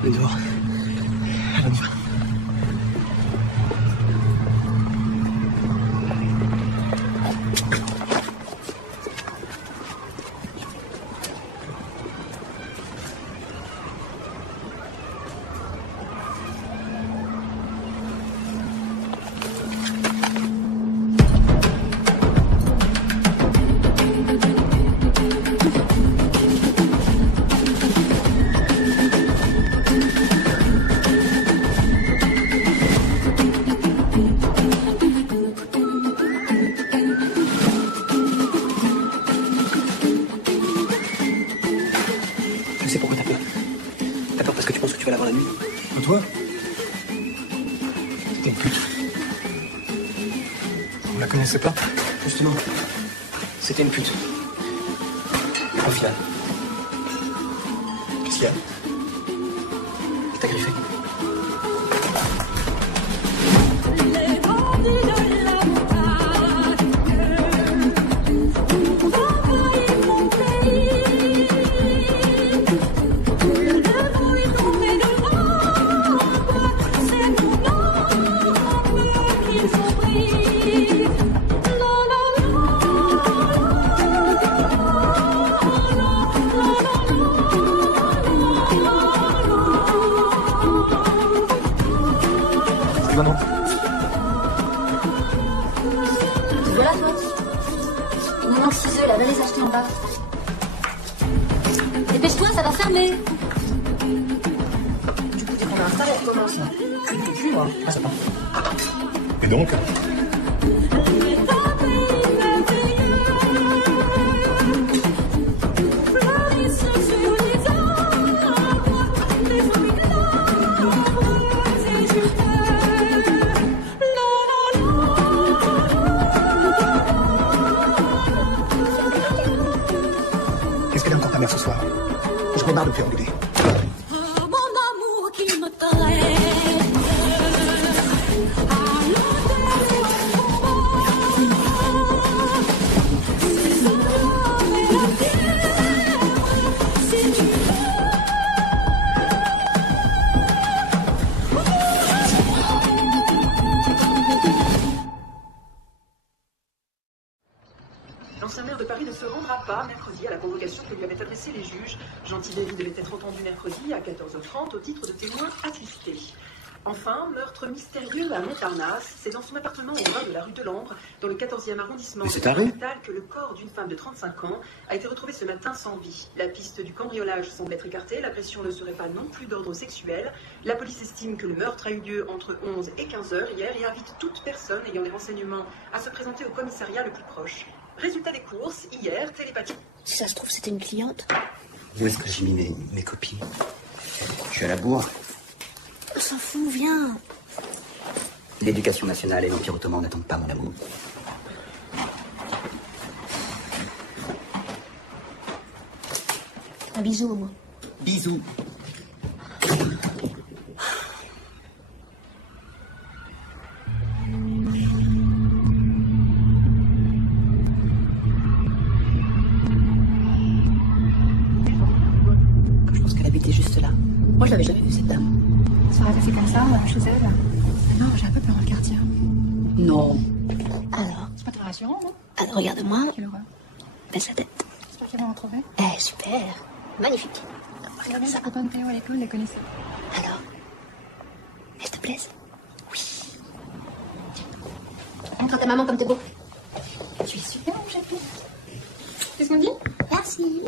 On est dehors. Allez, on y va. Je sais pourquoi t'as peur. T'as peur parce que tu penses que tu vas l'avoir la nuit. Et toi? C'était une pute. On la connaissait pas? Justement. C'était une pute. Au final. Qu'est-ce qu'il y a? Elle t'a griffé. Non. Voilà toi. Il nous manque 6 œufs, là, va les acheter en bas. Dépêche-toi, ça va fermer. Du coup, dès qu'on a installé, elle commence. Puis moi, ah, ça part. Et donc? Qu'est-ce qu'elle a encore ta mère ce soir? J'en ai marre de me faire engueuler. L'ancien maire de Paris ne se rendra pas mercredi à la convocation que lui avaient adressée les juges. Gentil Lévy devait être entendu mercredi à 14h30 au titre de témoin attristé. Enfin, meurtre mystérieux à Montparnasse. C'est dans son appartement au bas de la rue de Lambre, dans le 14e arrondissement de la capitale, que le corps d'une femme de 35 ans a été retrouvé ce matin sans vie. La piste du cambriolage semble être écartée. L'agression ne serait pas non plus d'ordre sexuel. La police estime que le meurtre a eu lieu entre 11 et 15 heures hier et invite toute personne ayant des renseignements à se présenter au commissariat le plus proche. Résultat des courses, hier, télépathie. Si ça se trouve, c'était une cliente. Où est-ce que j'ai mis mes copines? Je suis à la bourre. On s'en fout, viens. L'éducation nationale et l'Empire ottoman n'attendent pas mon amour. Un bisou au moins. Bisous. Je pense qu'elle habitait juste là. Moi, je l'avais jamais vue, cette dame. Soirée passée comme ça, chez elle. Non, j'ai un peu peur dans le quartier. Non. Alors, C'est pas très rassurant, non? alors regarde-moi. Quelle horreur. Baisse la tête. J'espère qu'elle va en trouver. Eh, super. Magnifique. Regarde bien, sa copaine Théo à l'école, les connaissait. Alors, elle te plaise? Oui. Montre à ta maman comme t'es beau. Tu es super, mon chapeau. Qu'est-ce qu'on dit? Merci.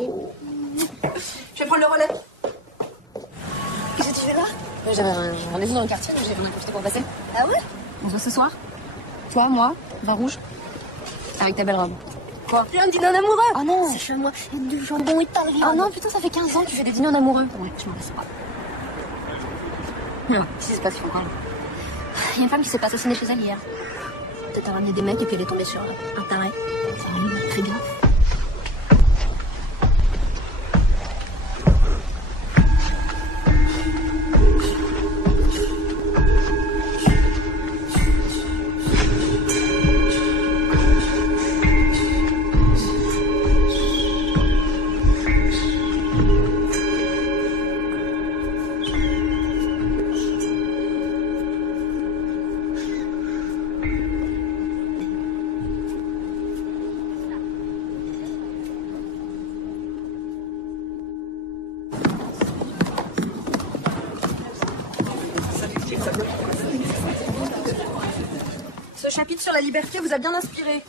Je vais prendre le relais. Qu'est-ce que tu fais là? J'avais un rendez-vous dans le quartier, donc j'ai vraiment profité pour passer. Ah ouais? On se voit ce soir. Toi, moi, vin rouge. Avec ta belle robe. Quoi? J'ai un dîner en amoureux. Oh non. C'est chez moi. Il y a du jambon et de ta viande. Oh non, putain, ça fait 15 ans que tu fais des dîners en amoureux. Ouais, je m'en laisse pas. Qu'est-ce qui se passe, encore? Il y a une femme qui s'est pas assassinée chez elle hier. Peut-être a ramené des mecs et puis elle est tombée sur un taré. Ça arrive, très grave. Ce chapitre sur la liberté vous a bien inspiré.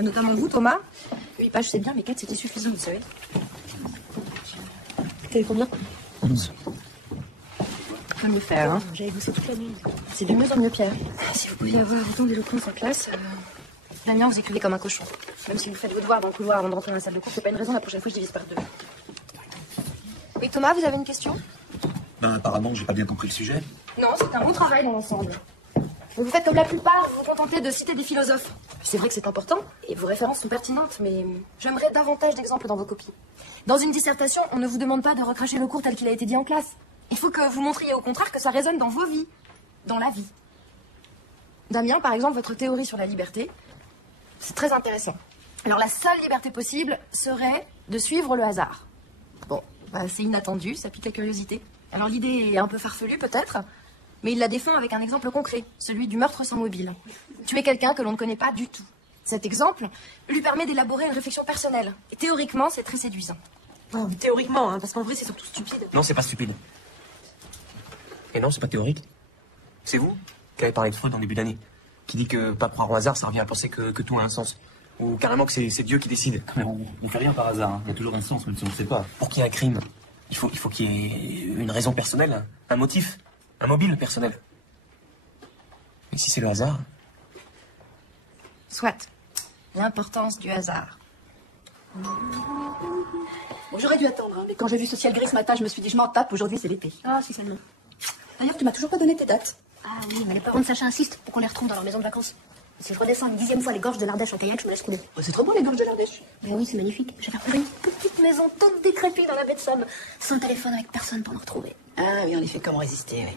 Notamment vous, Thomas. 8 pages, c'est bien, mais 4, c'était suffisant, vous savez. T'avais combien 11. Comme mieux faire, hein. J'avais bossé toute la nuit. C'est de mieux en mieux, Pierre. Si vous pouviez avoir autant d'éloquence en classe... Damien, vous écrivez comme un cochon. Même si vous faites vos devoirs dans le couloir avant de rentrer dans la salle de cours, c'est pas une raison, la prochaine fois, je divise par 2. Oui, Thomas, vous avez une question? Ben, apparemment, j'ai pas bien compris le sujet. Non, c'est un bon travail dans l'ensemble. Mais vous faites comme la plupart, vous vous contentez de citer des philosophes. C'est vrai que c'est important, et vos références sont pertinentes, mais j'aimerais davantage d'exemples dans vos copies. Dans une dissertation, on ne vous demande pas de recracher le cours tel qu'il a été dit en classe. Il faut que vous montriez au contraire que ça résonne dans vos vies, dans la vie. Damien, par exemple, votre théorie sur la liberté, c'est très intéressant. Alors la seule liberté possible serait de suivre le hasard. Bon, bah, c'est inattendu, ça pique la curiosité. Alors l'idée est un peu farfelue peut-être, mais il la défend avec un exemple concret, celui du meurtre sans mobile. Tuer quelqu'un que l'on ne connaît pas du tout. Cet exemple lui permet d'élaborer une réflexion personnelle. Et théoriquement, c'est très séduisant. Oh, théoriquement, hein, parce qu'en vrai, c'est surtout stupide. Non, c'est pas stupide. Et non, c'est pas théorique. C'est vous qui avez parlé de Freud en début d'année, qui dit que pas croire au hasard, ça revient à penser que tout a un sens. Ou carrément que c'est Dieu qui décide. Mais on fait rien par hasard, hein. Il y a toujours un sens, même si on ne sait pas. Pour qu'il y ait un crime, il faut qu'il y ait une raison personnelle, un motif, un mobile personnel. Et si c'est le hasard? Soit. L'importance du hasard. Bon, j'aurais dû attendre, hein, mais quand j'ai vu ce ciel gris ce matin, je me suis dit, je m'en tape, aujourd'hui c'est l'été. Ah, si seulement. D'ailleurs, tu m'as toujours pas donné tes dates. Ah oui, mais les parents de Sacha insistent pour qu'on les retrouve dans leur maison de vacances. Si je redescends une 10e fois les gorges de l'Ardèche en kayak, je me laisse couler. Oh, c'est trop beau, les gorges de l'Ardèche. Mais oui, c'est magnifique. Je vais faire une petite maison toute décrépite dans la baie de Somme, sans téléphone, avec personne pour nous retrouver. Ah oui, en effet, comment résister, oui.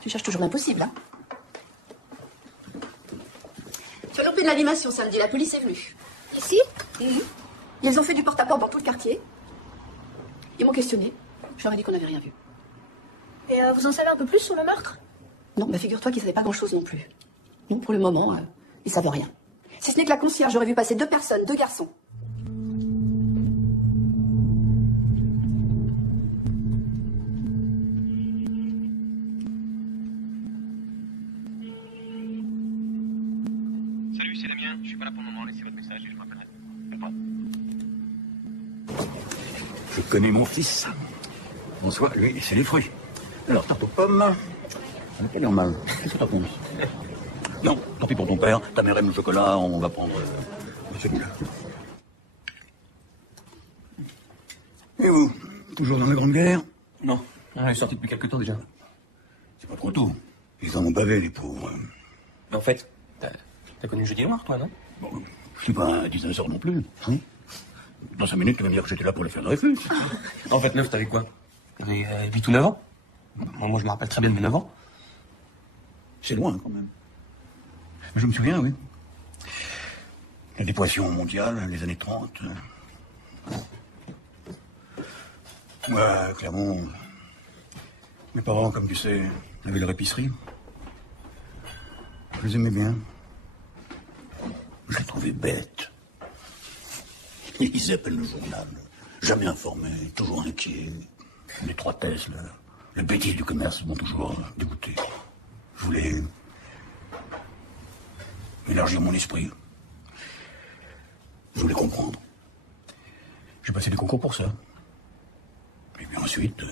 Tu cherches toujours l'impossible, hein. Tu as loupé de l'animation samedi, la police est venue. Ici? Ils ont fait du porte-à-porte dans tout le quartier. Ils m'ont questionné. Je leur ai dit qu'on n'avait rien vu. Et vous en savez un peu plus sur le meurtre? Non, mais figure-toi qu'ils ne savaient pas grand-chose non plus. Non, pour le moment, ils ne savent rien. Si ce n'est que la concierge aurait vu passer 2 personnes, 2 garçons. Salut, c'est Damien. Je suis pas là pour le moment. Laissez votre message et je m'appellerai. Je connais mon fils. Bonsoir, lui, c'est les fruits. Alors, tarte aux pommes. C'est normal. Qu'est-ce que t'en penses? Non, tant pis pour ton père. Ta mère aime le chocolat, on va prendre celui-là. Et vous? Toujours dans la Grande Guerre? Non, on est sorti depuis quelque temps déjà. C'est pas trop tôt. Ils en ont bavé, les pauvres. Mais en fait, t'as connu Jeudi Noir, toi, non? Bon, je suis pas un dinosaure non plus. Hein? Dans 5 minutes, tu vas me dire que j'étais là pour les faire de Dreyfus. En fait, 9, t'avais quoi? T'avais 8 ou 9 ans? Moi, je me rappelle très bien de mes 9 ans. C'est loin, quand même. Mais je me souviens, oui. La dépression mondiale, les années 30. Ouais, clairement. Mes parents, comme tu sais, avaient leur épicerie. Je les aimais bien. Je les trouvais bêtes. Ils lisaient à peine le journal. Jamais informés, toujours inquiets. L'étroitesse, la bêtise du commerce m'ont toujours dégoûté. Je voulais élargir mon esprit. Je voulais comprendre. J'ai passé des concours pour ça. Et puis ensuite...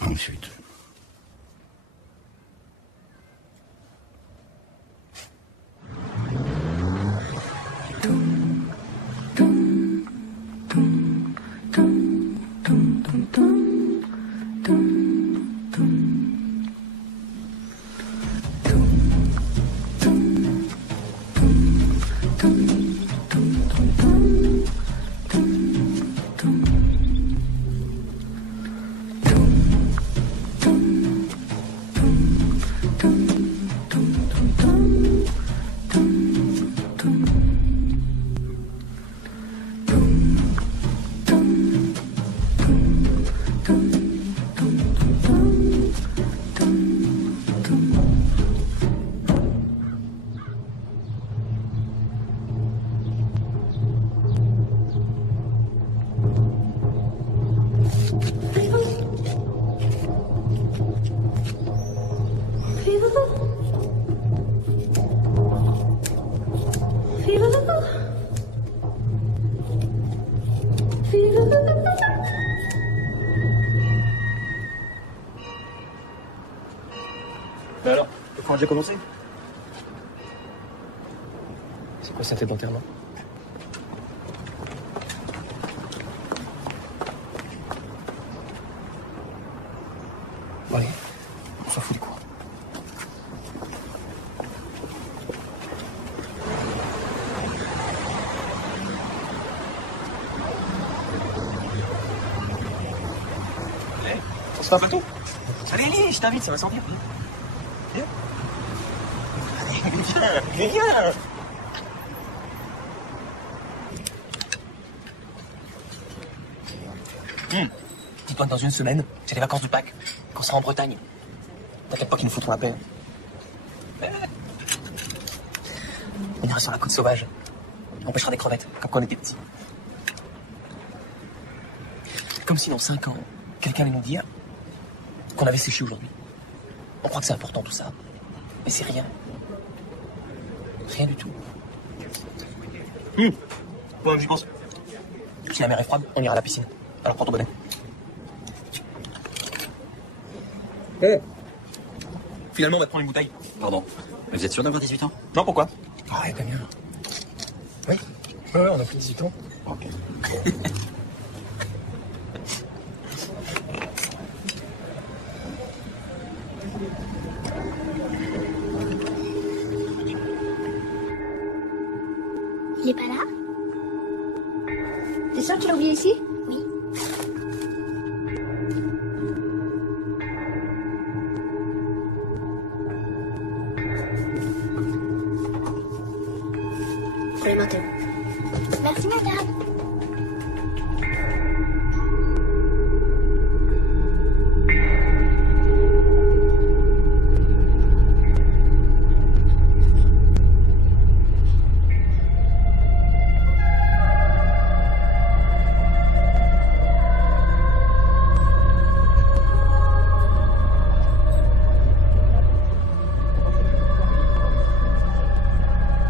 Ensuite... déjà commencé? C'est quoi cette tête d'enterrement? Bon allez, on s'en fout des cours. On se fait un plateau? Allez, allez, je t'invite, ça va sortir. Viens. Allez, viens. Dis-toi que dans une semaine, c'est les vacances de Pâques, qu'on sera en Bretagne. T'inquiète pas qu'ils nous foutront la paix. On ira sur la côte sauvage. On pêchera des crevettes, comme quand on était petits. Comme si dans 5 ans, quelqu'un allait nous dire qu'on avait séché aujourd'hui. On croit que c'est important tout ça. Mais c'est rien. Rien du tout. Bon, j'y pense. Si la mer est froide, on ira à la piscine. Alors prends ton bonnet. Finalement, on va te prendre une bouteille. Pardon. Vous êtes sûr d'avoir 18 ans? Non, pourquoi? Ouais, t'as mieux. Oui. Ouais, on a plus de 18 ans. Ok. Il est pas là? T'es sûr que tu l'as oublié ici? Oui. Prenez ma thé. Merci, madame.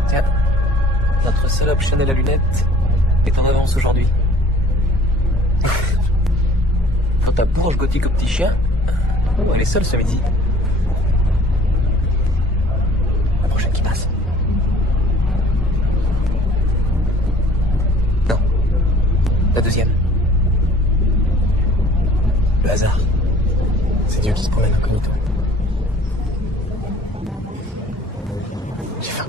Tiens, notre salope Chanel à lunettes est en avance aujourd'hui. Quand ta bourge gothique au petit chien, elle est seule ce midi. La prochaine qui passe. Non. La deuxième. Le hasard. C'est Dieu qui se promène incognito. J'ai faim.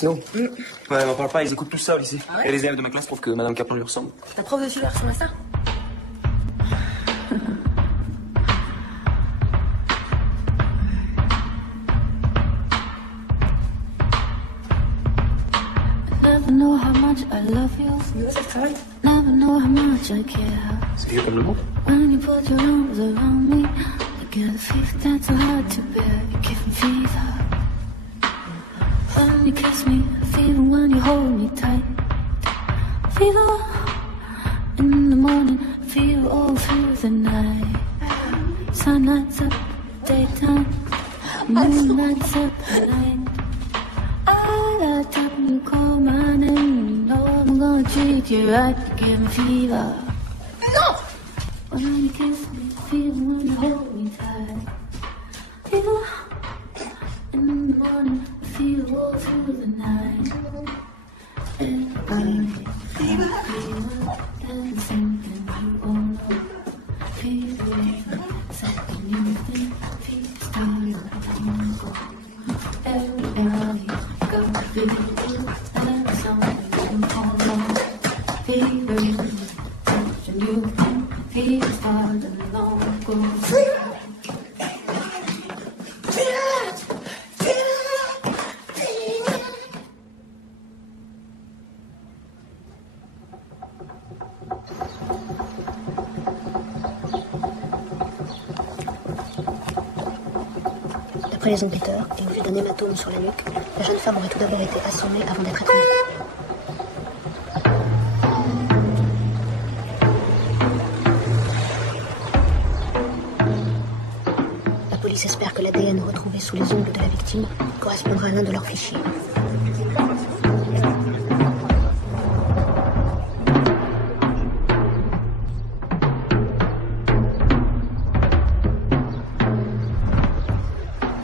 Snow. Ouais, on parle pas, ils écoutent tout ça au lycée. Ah ouais? Et les élèves de ma classe trouvent que Madame Capron lui ressemble. Ta prof de philo ressemble à ça? Never know how much I love you. Never know how much I care. C'est vieux comme le mot. When you put your arms around me, I get a fever that's so hard to bear. You give me fever. When you kiss me, fever when you hold me tight. Fever in the morning, fever all through the night. Sun lights up daytime, moon lights up the night. I light up and you call my name. You know I'm gonna treat you right. You give me fever. Non! When you kiss me, fever when you hold me tight. Fever in the morning, fever all through the night. Everybody, fever, dancing and you all know. Fever, second you think, fever started. Everybody, go fever, and something. all along. Go. D'après les enquêteurs, et au vu d'un hématome sur la nuque, la jeune femme aurait tout d'abord été assommée avant d'être étranglée. La police espère que l'ADN retrouvé sous les ongles de la victime correspondra à l'un de leurs fichiers.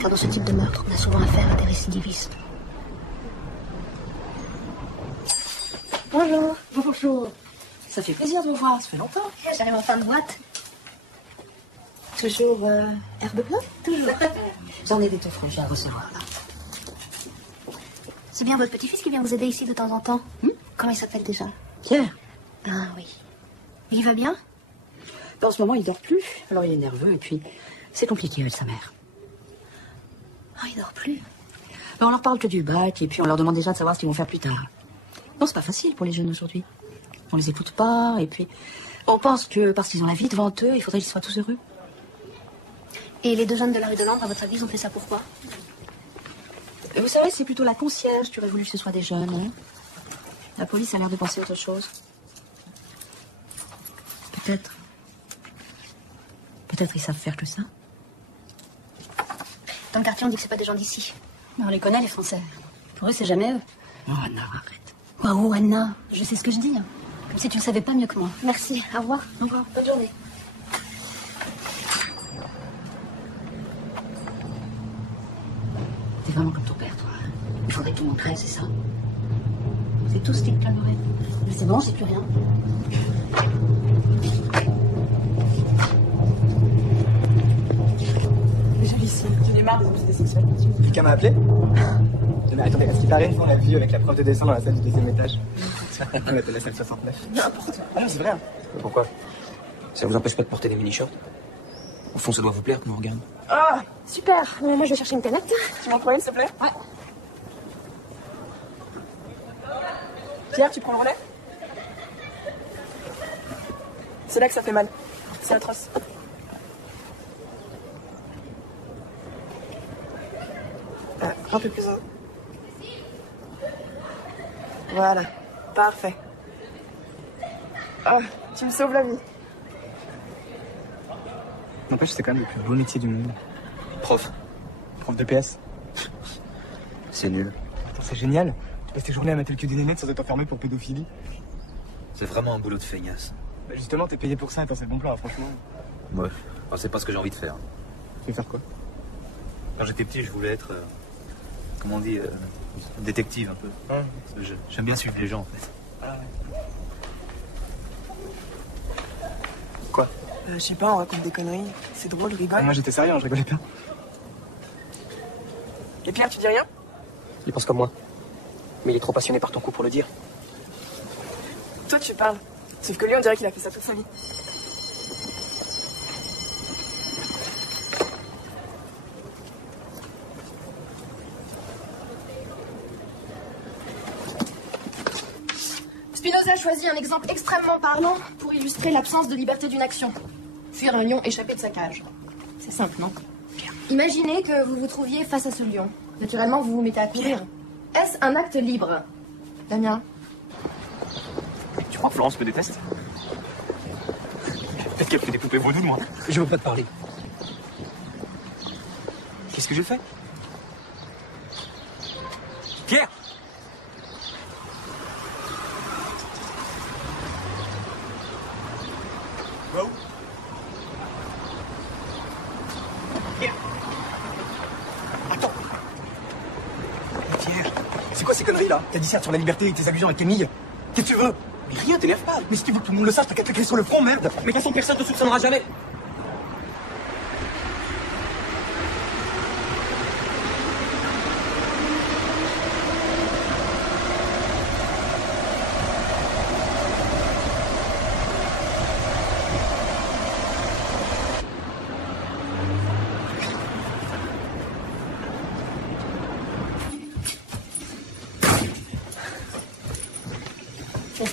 Car dans ce type de meurtre, on a souvent affaire à des récidivistes. Bonjour. Bonjour. Ça fait plaisir de vous voir, ça fait longtemps. J'arrive en fin de boîte. Toujours herbe bleue? Toujours. J'en ai des tout franches à recevoir, là. C'est bien votre petit-fils qui vient vous aider ici de temps en temps. Comment il s'appelle déjà? Pierre. Ah oui. Il va bien? En ce moment, il dort plus. Alors, il est nerveux et puis c'est compliqué avec sa mère. Ah, il dort plus. On leur parle que du bac et puis on leur demande déjà de savoir ce qu'ils vont faire plus tard. Non, c'est pas facile pour les jeunes aujourd'hui. On les écoute pas et puis on pense que parce qu'ils ont la vie devant eux, il faudrait qu'ils soient tous heureux. Et les deux jeunes de la rue de Londres, à votre avis, ils ont fait ça pourquoi? Vous savez, c'est plutôt la concierge qui aurait voulu que ce soit des jeunes. Hein. La police a l'air de penser autre chose. Peut-être. Peut-être ils savent faire que ça. Dans le quartier, on dit que c'est pas des gens d'ici. On les connaît, les Français. Pour eux, c'est jamais eux. Oh, Anna, arrête. Waouh, Anna. Je sais ce que je dis. Hein. Comme si tu le savais pas mieux que moi. Merci. Au revoir. Au revoir. Bonne journée. T'es vraiment comme ton père, toi. Il faudrait que tu montrais, c'est ça. C'est tout ce qu'il te calmerait. Mais c'est bon, j'ai plus rien. Jalissime, j'en ai marre des obsédés sexuels. Quelqu'un m'a appelé? Mais attendez, à ce qui paraît, on l'a vu avec la prof de dessin dans la salle du deuxième étage. On appelle la salle 69. N'importe. Ah non, c'est vrai. Pourquoi? Ça vous empêche pas de porter des mini-shorts? Au fond, ça doit vous plaire qu'on nous regarde. Ah, Super. Moi, je vais chercher une canette. tu m'en prends une, s'il te plaît? Ouais. Pierre, tu prends le relais? C'est là que ça fait mal. C'est atroce. Un peu plus haut. Voilà. Parfait. Ah, tu me sauves la vie. N'empêche, c'est quand même le plus beau métier du monde. Prof. Prof de PS. C'est nul. Attends, c'est génial. Tu passes tes journées à mater le cul des nénettes sans être enfermé pour pédophilie. C'est vraiment un boulot de feignasse. Bah justement, t'es payé pour ça. Attends, c'est le bon plan, là, franchement. Ouais. Enfin, c'est pas ce que j'ai envie de faire. Tu veux faire quoi? Quand j'étais petit, je voulais être, comment on dit, détective un peu. Ah. J'aime bien suivre les gens, en fait. Ah ouais. Quoi? Je sais pas, on raconte des conneries. C'est drôle, je rigole. Moi, j'étais sérieux, hein, je rigolais pas. Et Pierre, tu dis rien? Il pense comme moi. Mais il est trop passionné par ton coup pour le dire. Toi, tu parles. Sauf que lui, on dirait qu'il a fait ça toute sa vie. Spinoza a choisi un exemple extrêmement parlant pour illustrer l'absence de liberté d'une action. Fuir un lion échappé de sa cage. C'est simple, non? Imaginez que vous vous trouviez face à ce lion. Naturellement, vous vous mettez à courir. Est-ce un acte libre? Damien? Tu crois que Florence me déteste? Peut-être qu'elle fait des poupées vaudou de moi. Je veux pas te parler. Qu'est-ce que j'ai fait? Pierre! Va où? Pierre! Attends! Pierre! C'est quoi ces conneries là? T'as dit ça sur la liberté et tes allusions à Camille? Qu'est-ce que tu veux? Mais rien, t'énerve pas. Mais si tu veux que tout le monde le sache, t'as qu'à te cliquer sur le front, merde! Mais de toute façon, personne te soupçonnera jamais.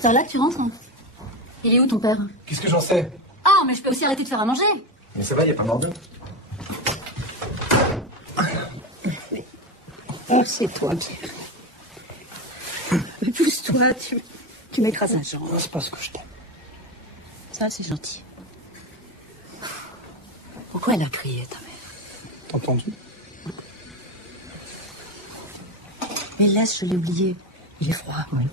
cette heure-là que tu rentres? Il est où ton père? Qu'est-ce que j'en sais? Ah, mais je peux aussi arrêter de faire à manger. Mais ça va, y a pas mort d'eux. Oh, c'est toi, Pierre. Pousse-toi, tu m'écrases un genre. C'est pas ce que je t'aime. Ça, c'est gentil. Pourquoi elle a crié, ta mère? T'as entendu? Mais laisse, je l'ai oublié. Il est froid, oui.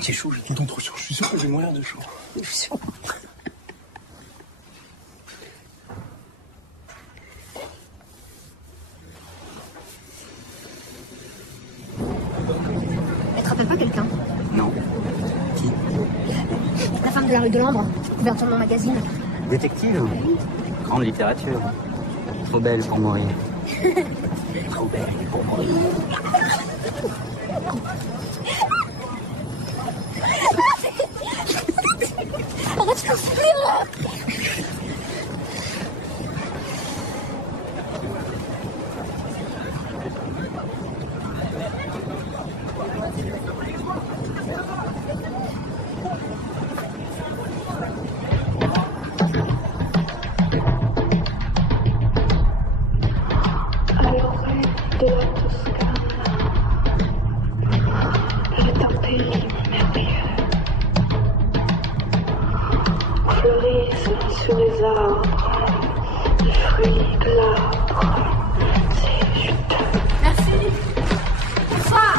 C'est chaud, j'ai tout le temps trop chaud. Je suis sûr que je vais mourir de chaud. Je suis sûre. Elle te rappelle pas quelqu'un? Non. Qui? La femme de la rue de l'Ambre, couverture de mon magazine. Détective? Grande littérature. Trop belle pour mourir. Trop belle pour mourir. Arrête de faire. Sur les arbres, les fruits de l'arbre, c'est je t'aime. Merci. Bonsoir.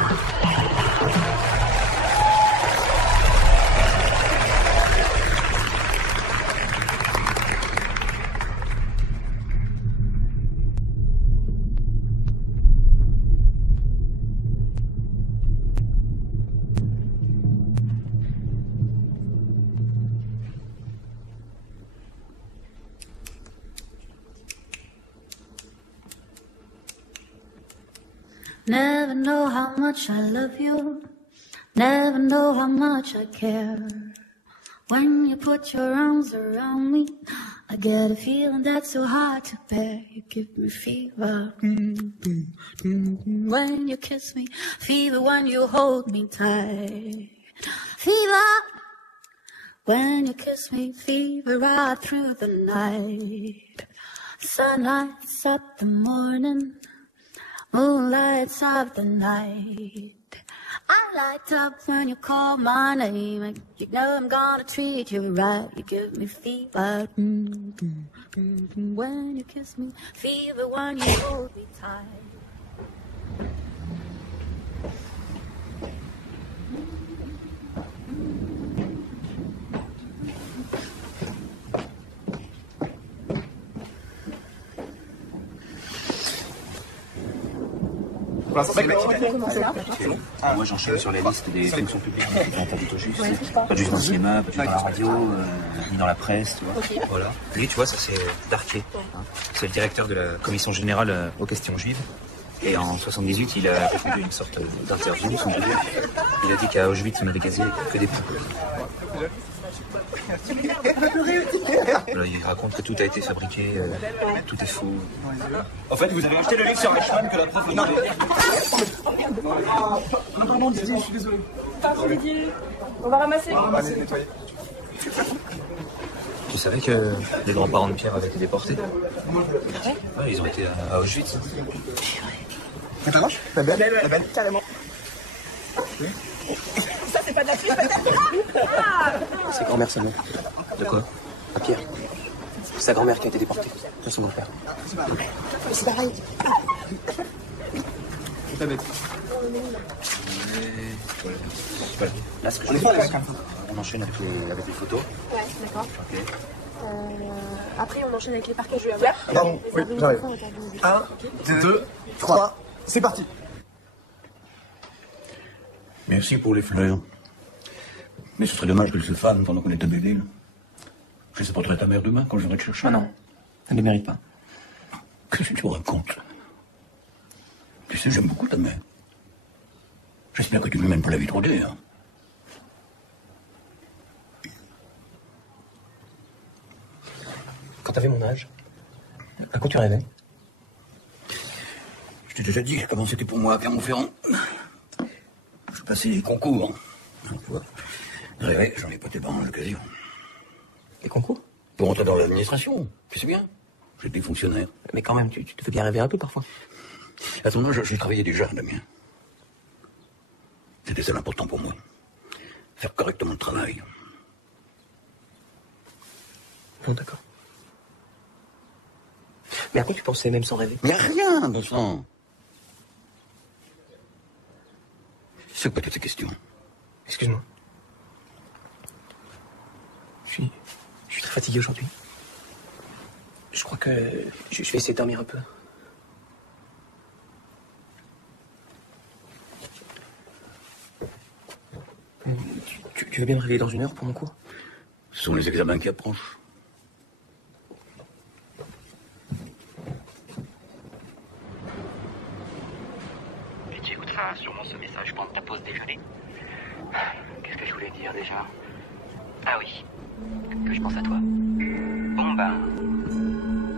Never know how much I love you. Never know how much I care. When you put your arms around me, I get a feeling that's so hard to bear. You give me fever. When you kiss me, fever when you hold me tight. Fever. When you kiss me, fever right through the night. Sun lights up the morning. Moon lights up the night. I light up when you call my name. And you know I'm gonna treat you right. You give me fever. When you kiss me, fever when you hold me tight. Moi j'enchaîne sur les listes des fonctions publiques. Pas juste dans le cinéma, pas juste dans la radio, ni dans la presse, tu vois. Okay. Voilà. Lui, tu vois, ça c'est Darquier. C'est le directeur de la commission générale aux questions juives. Et en 78, il a répondu une sorte d'interview, si on peut dire. Il a dit qu'à Auschwitz, il n'avait gazé que des poux. Là, il raconte que tout a été fabriqué, tout est faux. En fait, vous avez acheté le livre sur Eichmann que la prof a demandé. Pardon Didier, je suis désolé. Pardon Didier, on va ramasser. On va nettoyer. Tu savais que les grands-parents de Pierre avaient été déportés? Ouais, ils ont été à Auschwitz. Et ta roche? La belle, carrément. Ça, c'est pas de la pub. Sa grand-mère seulement. De quoi? À Pierre. C'est sa grand-mère qui a été déportée. C'est son grand-père. C'est pareil. C'est ta bête. Voilà. Là, ce que je fais, on enchaîne avec les photos. Ouais, d'accord. Ok. Après, on enchaîne avec les parquets. Pardon, oui, j'arrive. 1, 2, 3, c'est parti. Merci pour les fleurs. Mais ce serait dommage qu'elle se fane pendant qu'on est à Béville. Je supporterai ta mère demain quand je viendrai te chercher. Ah non, elle ne les mérite pas. Qu'est-ce que tu me racontes? Tu sais, j'aime beaucoup ta mère. J'espère que tu ne lui mènes pas la vie trop dure. Quand t'avais mon âge, à quoi tu rêvais? Je t'ai déjà dit comment c'était pour moi à Clermont-Ferrand. Je passer les concours. Ouais, j'en ai pas été à l'occasion. Les concours? Pour entrer dans l'administration, tu sais bien. J'étais fonctionnaire. Mais quand même, tu te fais bien rêver un peu parfois. À ton âge, j'ai travaillé déjà, Damien. C'était ça l'important pour moi. Faire correctement le travail. Bon, d'accord. Mais à quoi tu pensais même sans rêver? Mais rien de ça. C'est quoi toutes ces questions? Excuse-moi. Je suis très fatigué aujourd'hui. Je crois que je vais essayer de dormir un peu. Tu veux bien me réveiller dans 1 heure pour mon cours? Ce sont les examens qui approchent. Et tu écouteras sûrement ce message pendant ta pause déjeuner. Qu'est-ce que je voulais dire déjà? Ah oui, que je pense à toi. Bon ben...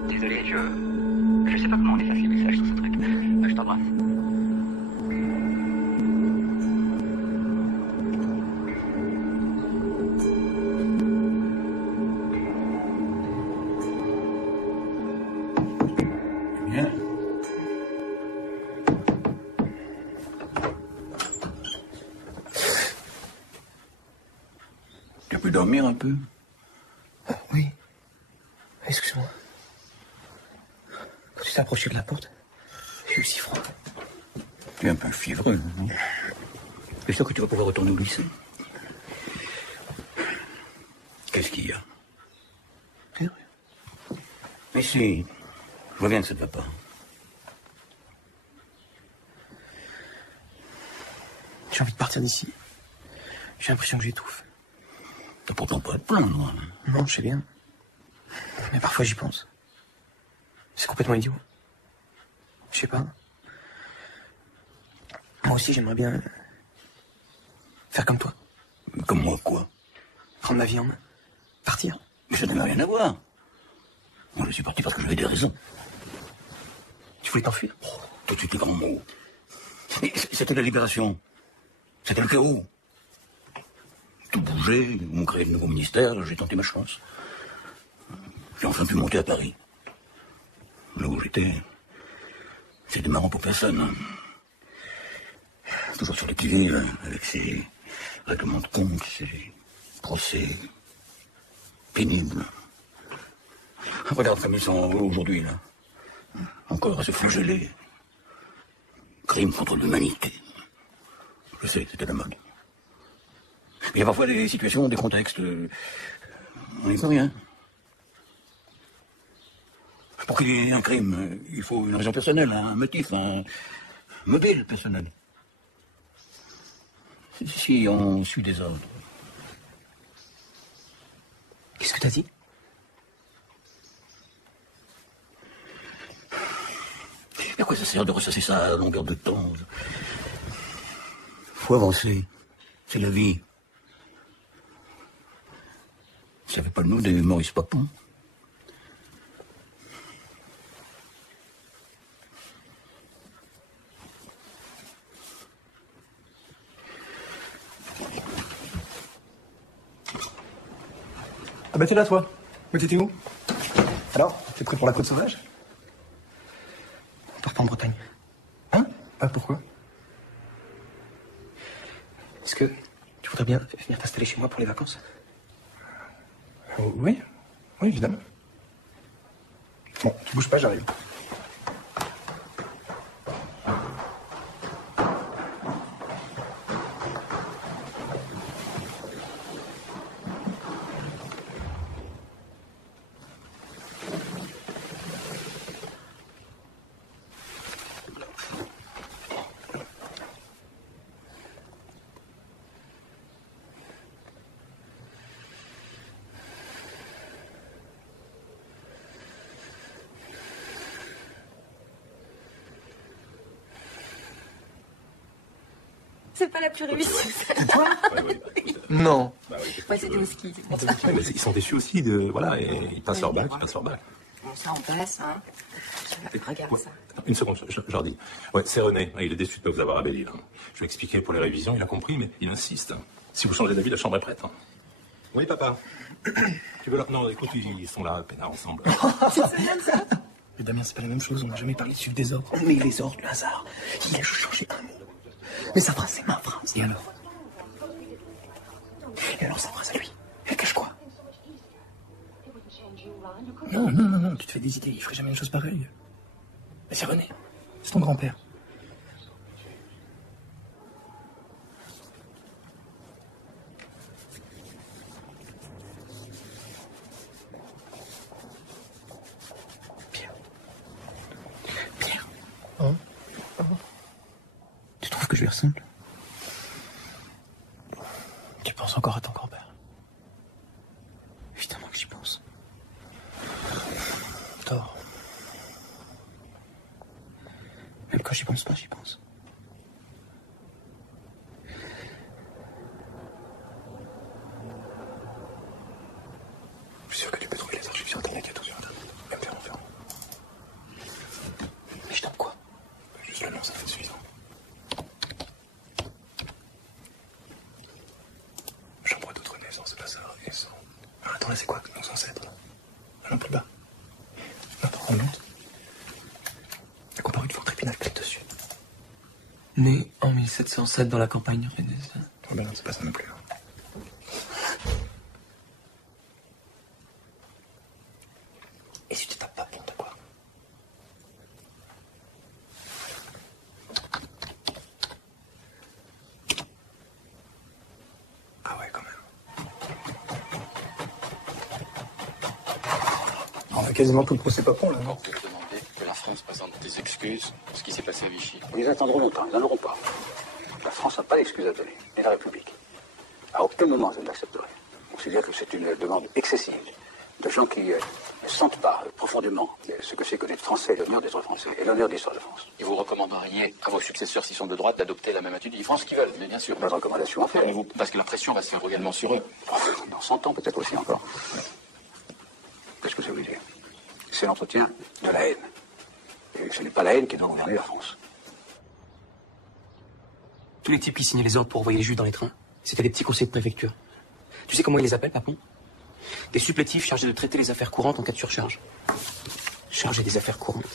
Désolé, je sais pas comment on efface les messages sur ce truc. Je t'embrasse. Bien. Tu as pu dormir un peu? Oui. Excuse-moi. Quand tu t'es approché de la porte, j'ai eu si froid. Tu es un peu fiévreux, non? J'espère que tu vas pouvoir retourner au lycée. Qu'est-ce qu'il y a? Rien. Mais si, je vois bien que ça ne va pas. J'ai envie de partir d'ici. J'ai l'impression que j'étouffe. T'as pourtant pas à te plaindre. Non, je sais bien. Mais parfois j'y pense. C'est complètement idiot. Je sais pas. Moi aussi j'aimerais bien faire comme toi. Comme moi quoi? Prendre ma vie en main. Partir. Mais ça n'avait rien à voir. Moi je suis parti parce que j'avais des raisons. Tu voulais t'enfuir? Tout de suite les grands mots. Mais c'était la libération. C'était le chaos. Tout bougeait, on créait de nouveaux ministères, j'ai tenté ma chance. J'ai enfin pu monter à Paris. Là où j'étais, c'était marrant pour personne. Toujours sur les qui-vive, avec ses règlements de compte, ses procès pénibles. Regarde comme ils sont aujourd'hui, là. Encore à se flageller. Crime contre l'humanité. Je sais, c'était la mode. Il y a parfois des situations, des contextes... on n'y peut rien. Pour qu'il y ait un crime, il faut une raison personnelle, un motif, un mobile personnel. Si on suit des ordres. Qu'est-ce que t'as dit? À quoi ça sert de ressasser ça à longueur de temps? Faut avancer. C'est la vie. Ça fait pas de nous des Maurice Papon. Ah bah t'es là toi. Mais t'étais où? Alors, t'es prêt pour la côte sauvage? On part pas en Bretagne. Hein? Ah pourquoi? Est-ce que tu voudrais bien venir t'installer chez moi pour les vacances? Oui. Oui, évidemment. Bon, tu bouges pas, j'arrive. C'est pas la plus réussie. Non. Ouais, c'était une ski. Ils sont déçus aussi de... Voilà, et ils passent leur bac, Bon, ça, on passe, hein. Regarde ça. Une seconde, je leur dis. Ouais, c'est René. Il est déçu de ne pas vous avoir à Belle-Île. Je lui ai expliqué pour les révisions, il a compris, mais il insiste. Si vous changez d'avis, la chambre est prête. Oui, papa. Tu veux leur... Non, écoute, ils sont là, peinards ensemble. C'est génial, ça. Mais Damien, c'est pas la même chose. On n'a jamais parlé de suivre des ordres. Mais les ordres, le hasard, il a juste changé un mot. Mais sa phrase, c'est ma phrase. Et alors? Et alors, sa phrase à lui, elle cache quoi? Non, tu te fais des idées. Il ferait jamais une chose pareille. Mais c'est René. C'est ton grand-père. Pierre. Hein? Tu trouves que je lui ressemble? Tu penses encore à ton grand-père? Évidemment que j'y pense. Tort. Même quand j'y pense pas, j'y pense. Je suis sûr que tu peux trouver les archives sur Internet, il y a tout sur Internet. Même Clermont-Ferrand. Mais je tape quoi? Juste le nom, ça fait suffisant. Chambre d'autres naissances, Lazare et son... Ah, attends, là c'est quoi nos ancêtres? Un an plus bas. Attends, on monte. La comparu de Fort-Trépinac, clique dessus. Né en 1707 dans la campagne rennaise. Oh ben non, c'est pas ça non plus. Et si tu tapes pas, bon, t'as quoi? Ah ouais, quand même. On a quasiment tout le procès Papon, là, non? Vous demandez que la France présente des excuses pour ce qui s'est passé à Vichy. Ils attendront longtemps, ils n'en auront pas. La France n'a pas d'excuses à donner, et la République. À aucun moment, je ne l'accepterai. On considère que c'est une demande excessive de gens qui ne sentent pas profondément ce que c'est que d'être français, l'honneur d'être français et l'honneur de l'histoire de France. Et vous recommanderiez à vos successeurs, s'ils sont de droite, d'adopter la même attitude? Ils feront ce qu'ils veulent, mais bien sûr. Pas de recommandation à faire. Parce que la pression va se faire également sur eux. Dans 100 ans, peut-être aussi encore. Qu'est-ce que ça veut dire? C'est l'entretien de la haine. Et ce n'est pas la haine qui doit gouverner la France. Tous les types qui signaient les ordres pour envoyer les juifs dans les trains, c'était des petits conseillers de préfecture. Tu sais comment ils les appellent, Papon? Des supplétifs chargés de traiter les affaires courantes en cas de surcharge. Chargés des affaires courantes.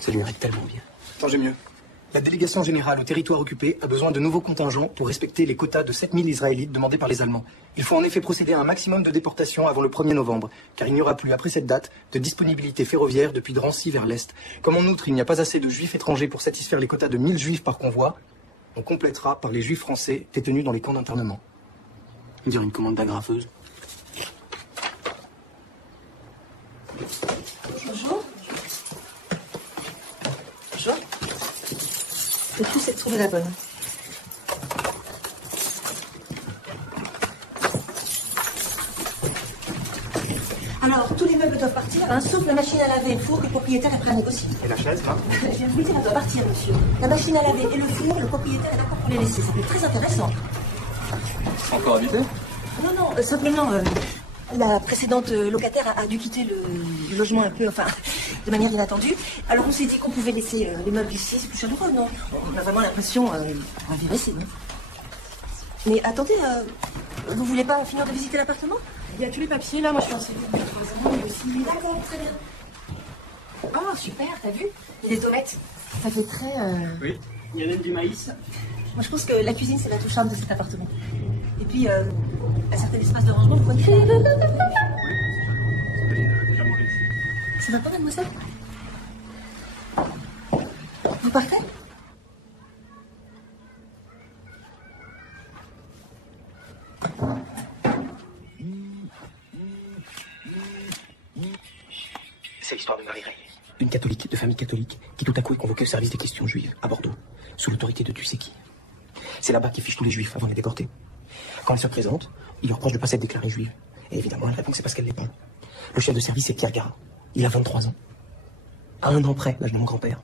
Ça lui irait tellement bien. Attends, j'ai mieux. La délégation générale au territoire occupé a besoin de nouveaux contingents pour respecter les quotas de 7000 Israélites demandés par les Allemands. Il faut en effet procéder à un maximum de déportations avant le 1er novembre, car il n'y aura plus, après cette date, de disponibilité ferroviaire depuis Drancy vers l'Est. Comme en outre, il n'y a pas assez de juifs étrangers pour satisfaire les quotas de 1000 juifs par convoi, on complétera par les juifs français détenus dans les camps d'internement. On dirait une commande d'agrafeuse. Bonjour. Bonjour. Le tout, c'est de trouver la bonne. Alors, tous les meubles doivent partir, hein, sauf la machine à laver et le four que le propriétaire est prêt à négocier. Et la chaise, là? Je viens de vous le dire, elle doit partir, monsieur. La machine à laver et le four, le propriétaire est d'accord pour les laisser. Ça peut être très intéressant. Encore habité? Non, simplement, la précédente locataire a dû quitter le logement un peu, enfin, de manière inattendue. Alors on s'est dit qu'on pouvait laisser les meubles ici, c'est plus chaleureux, non? On a vraiment l'impression de vivre ici, non? Mais attendez, vous voulez pas finir de visiter l'appartement? Il y a tous les papiers, là. Moi, je suis en CDI depuis 3 ans, mais aussi... D'accord, très bien. Oh, super, t'as vu? Il y a des tomates. Ça fait très... Oui, il y a même du maïs. Moi, je pense que la cuisine, c'est l'atout charme de cet appartement. Et puis, un certain espace de rangement, vous voyez. Ça va pas, mademoiselle? Vous partez? C'est l'histoire de Marie Rey. Une catholique, de famille catholique, qui tout à coup est convoquée au service des questions juives, à Bordeaux, sous l'autorité de tu sais qui. C'est là-bas qu'ils fichent tous les juifs avant de les déporter. Quand elle se présente, il lui reproche de ne pas s'être déclarée juive. Et évidemment, elle répond que c'est parce qu'elle l'est pas. Le chef de service, c'est Pierre Garin. Il a 23 ans. À 1 an près, l'âge de mon grand-père.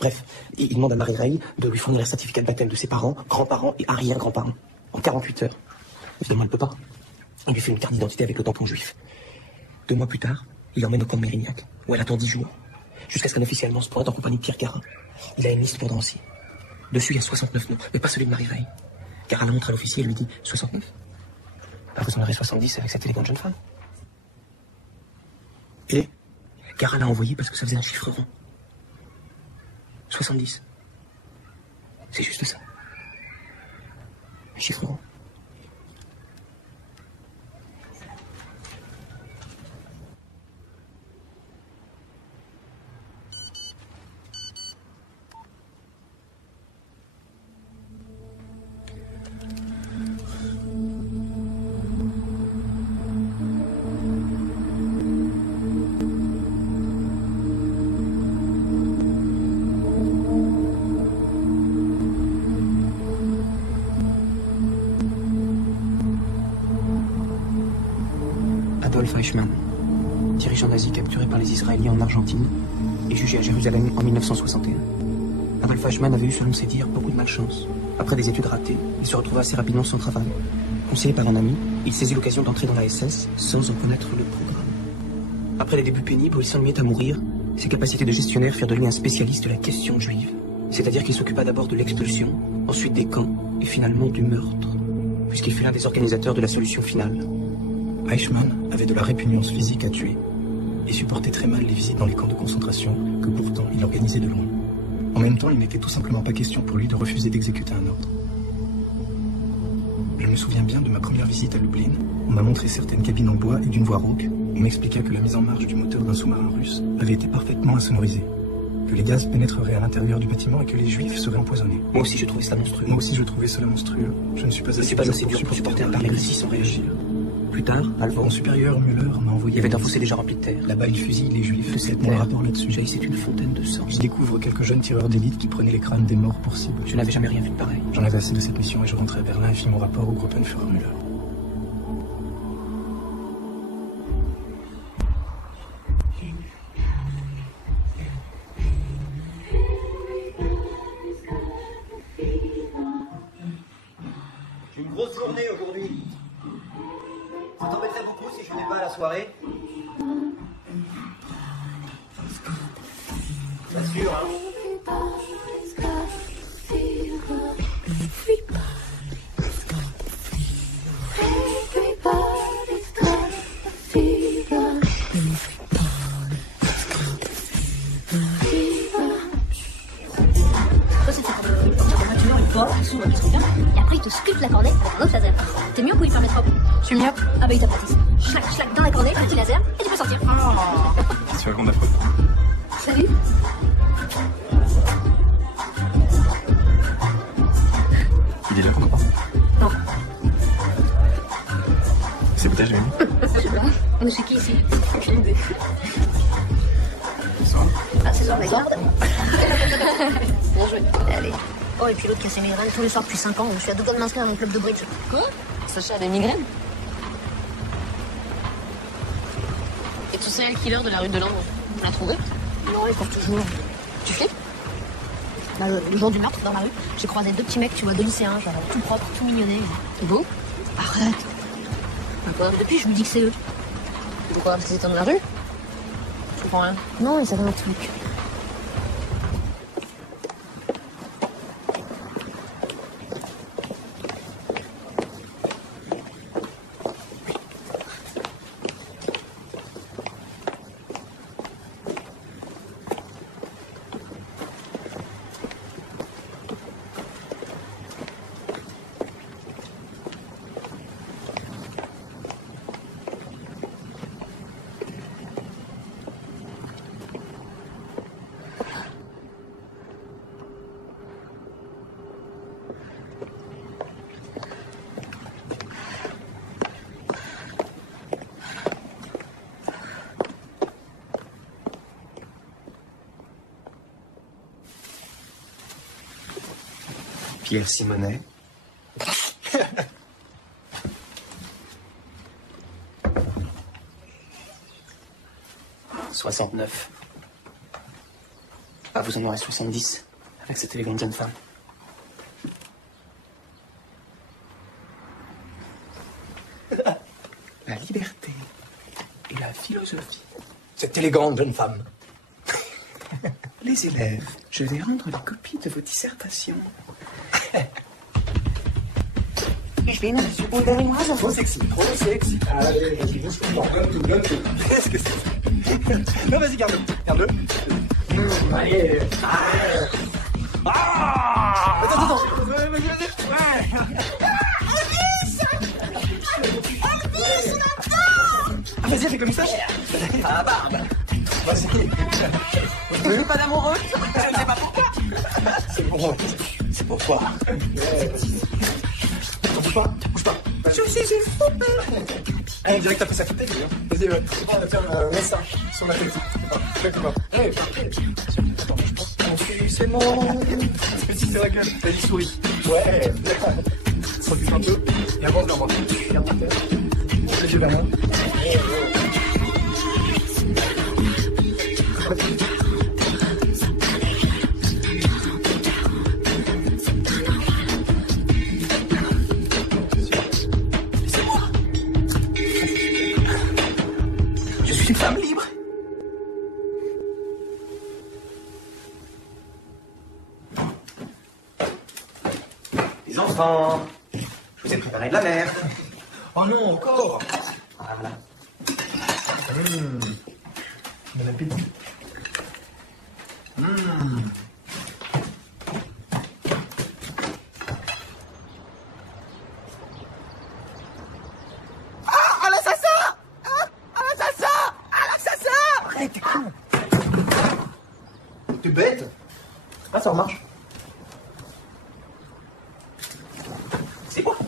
Bref, il demande à Marie Rey de lui fournir un certificat de baptême de ses parents, grands-parents et arrière-grands-parents. En 48 heures. Évidemment, elle ne peut pas. Il lui fait une carte d'identité avec le tampon juif. 2 mois plus tard, Il l'emmène au camp de Mérignac, où elle attend 10 jours, jusqu'à ce qu'un officier allemand se pointe en compagnie de Pierre Garin. Il a une liste pour Drancy. Dessus, il y a 69 noms, mais pas celui de Marie-Veille. Garin la montre à l'officier et lui dit 69. Bah, vous en aurez 70 avec cette élégante jeune femme. Et Garin l'a envoyé parce que ça faisait un chiffre rond. 70. C'est juste ça. Un chiffre rond. Adolf Eichmann, dirigeant nazi capturé par les Israéliens en Argentine et jugé à Jérusalem en 1961. Adolf Eichmann avait eu, selon ses dires, beaucoup de malchance. Après des études ratées, il se retrouva assez rapidement sans travail. Conseillé par un ami, il saisit l'occasion d'entrer dans la SS sans en connaître le programme. Après les débuts pénibles où il s'ennuyait à mourir, ses capacités de gestionnaire firent de lui un spécialiste de la question juive. C'est-à-dire qu'il s'occupa d'abord de l'expulsion, ensuite des camps et finalement du meurtre, puisqu'il fut l'un des organisateurs de la solution finale. Eichmann avait de la répugnance physique à tuer et supportait très mal les visites dans les camps de concentration que pourtant il organisait de loin. En même temps, il n'était tout simplement pas question pour lui de refuser d'exécuter un ordre. Je me souviens bien de ma première visite à Lublin. On m'a montré certaines cabines en bois et d'une voix rauque. On m'expliqua que la mise en marche du moteur d'un sous-marin russe avait été parfaitement insonorisée, que les gaz pénétreraient à l'intérieur du bâtiment et que les juifs seraient empoisonnés. Moi aussi je trouvais cela monstrueux. Moi aussi je trouvais cela monstrueux. Je ne suis pas assez dur pour supporter un pareil récit sans réagir. Plus tard, Mon supérieur Müller m'a envoyé... il y avait un fossé déjà rempli de terre. Là-bas, il fusille les juifs. De cette Mon terre rapport là-dessus. jaillissait une fontaine de sang. Je découvre quelques jeunes tireurs d'élite qui prenaient les crânes des morts pour cible. Je n'avais jamais rien vu de pareil. J'en avais assez de cette mission et je rentrais à Berlin et fis mon rapport au Gruppenführer Müller. J'ai une grosse journée aujourd'hui. Ça t'embêterait beaucoup si je venais pas à la soirée? Pas sûr, hein? Et après, il te sculpte la cornée avec un autre laser. T'es myope ou hyper métrope? Je suis myope. Ah bah, il t'aplatisse. Schlac, schlac dans la cornée, petit laser, et tu peux sortir. Oh. Tu racontes affreux. Salut. Il est là qu'on n'a pas. Non. C'est peut-être j'ai mis. Je sais pas. On est chez qui ici? Aucune idée. Bonsoir. Ah, c'est soir, regarde. Bien joué. Allez. Oh, et puis l'autre qui a ses migraines tous les soirs depuis 5 ans. Je suis à deux doigts de m'inscrire à un club de bridge. Quoi? Sacha a des migraines? Et tu sais, le killer de la rue de Londres, on l'a trouvé? Non, il court toujours. Tu flippes? Bah, le jour du meurtre, dans la rue, j'ai croisé deux petits mecs, tu vois, deux lycéens, genre tout propre, tout mignonnés. C'est beau? Arrête. Pourquoi? Depuis, je me dis que c'est eux. Pourquoi? Parce qu'ils étaient dans la rue? Je comprends rien. Non, ils avaient un truc. Pierre Simonet. 69. Ah, vous en aurez 70 avec cette élégante jeune femme. La liberté et la philosophie. Cette élégante jeune femme. Les élèves, je vais rendre les copies de vos dissertations. Ich bin eine Sekundaire. Trop sexy, trop sexy. Allez, vas-y, donne tout. Qu'est-ce que c'est? Non, vas-y, garde-le. Allez. Attends. Vas-y. Vas-y, fais comme ça. Ah, barbe. Vas-y. Je ne suis pas d'amoureux. Je ne sais pas pourquoi. C'est bon. C'est pour toi. Bouge pas. Je suis une poupée. On dirait que t'as fait sa fête. Vas-y, mets ça sur ma tête. Fais-moi. C'est bon. C'est la gueule. T'as dit souris. Ouais. S'occupe un peu. Et avance vers moi. Regarde ta tête. Les yeux vers moi. Je suis une femme libre. Les enfants, je vous ai préparé de la merde. Oh non, encore. Voilà. Bon appétit. Ah, l'assassin! L'assassin! Arrête, t'es con. T'es bête. Ah, ça remarche. C'est quoi? On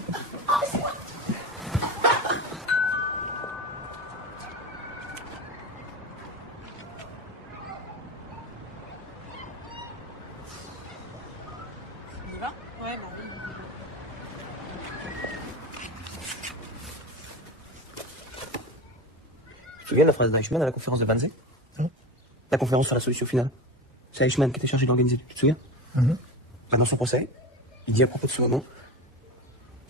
y va? Ouais, bah oui. Tu te souviens de la phrase d'Eichmann à la conférence de Wannsee? La conférence sur la solution finale. C'est Eichmann qui était chargé de l'organiser, tu te souviens? Dans son procès, il dit à propos de ce moment: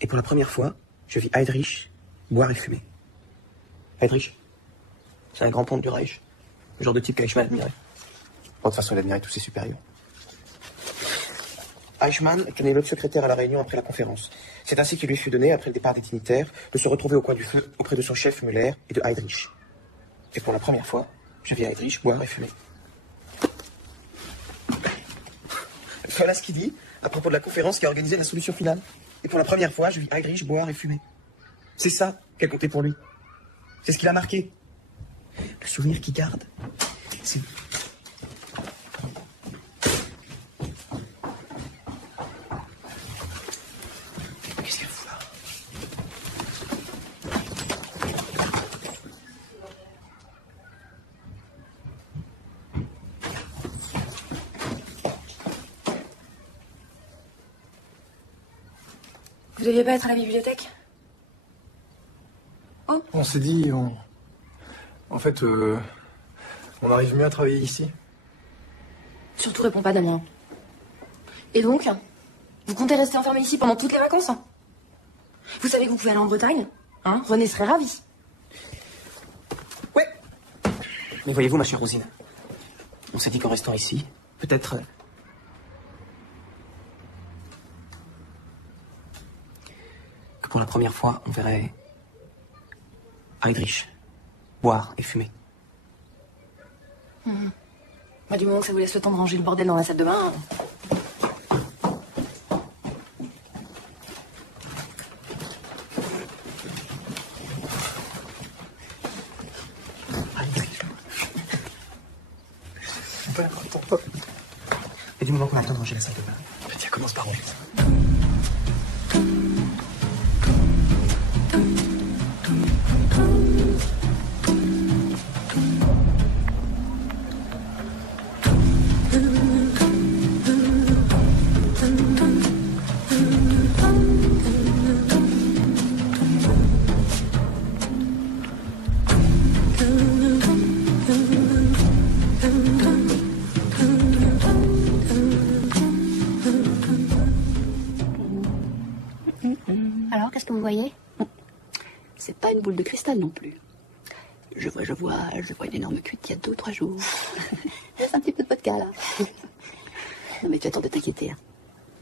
et pour la première fois, je vis Heydrich boire et fumer. Heydrich, c'est un grand ponte du Reich. Le genre de type qu'Eichmann admirait. Bon, de toute façon, il admirait tous ses supérieurs. Eichmann tenait l'autre secrétaire à la réunion après la conférence. C'est ainsi qu'il lui fut donné, après le départ des dignitaires, de se retrouver au coin du feu auprès de son chef Müller et de Heydrich. Et pour la première fois, je vis Heydrich boire et fumer. Voilà ce qu'il dit à propos de la conférence qui a organisé la solution finale. Et pour la première fois, je vis Heydrich boire et fumer. C'est ça qu'elle comptait pour lui. C'est ce qu'il a marqué. Le souvenir qu'il garde, c'est... Qu'est-ce qu'elle fout là? Vous deviez pas être à la bibliothèque? On s'est dit, en fait, on arrive mieux à travailler ici. Surtout réponds pas, Damien. Et donc, vous comptez rester enfermé ici pendant toutes les vacances? Vous savez que vous pouvez aller en Bretagne, hein? René serait ravi. Ouais. Mais voyez-vous, ma chère Rosine, on s'est dit qu'en restant ici, peut-être... que pour la première fois, on verrait... Heydrich boire et fumer. Bah, du moment que ça vous laisse le temps de ranger le bordel dans la salle de bain... Et du moment qu'on a le temps de ranger la salle de bain, tiens, commence par ranger ça. Alors, qu'est-ce que vous voyez? C'est pas une boule de cristal non plus. Je vois une énorme cuite il y a 2 ou 3 jours. Laisse un petit peu de vodka, là. Non, mais tu attends de t'inquiéter. Hein.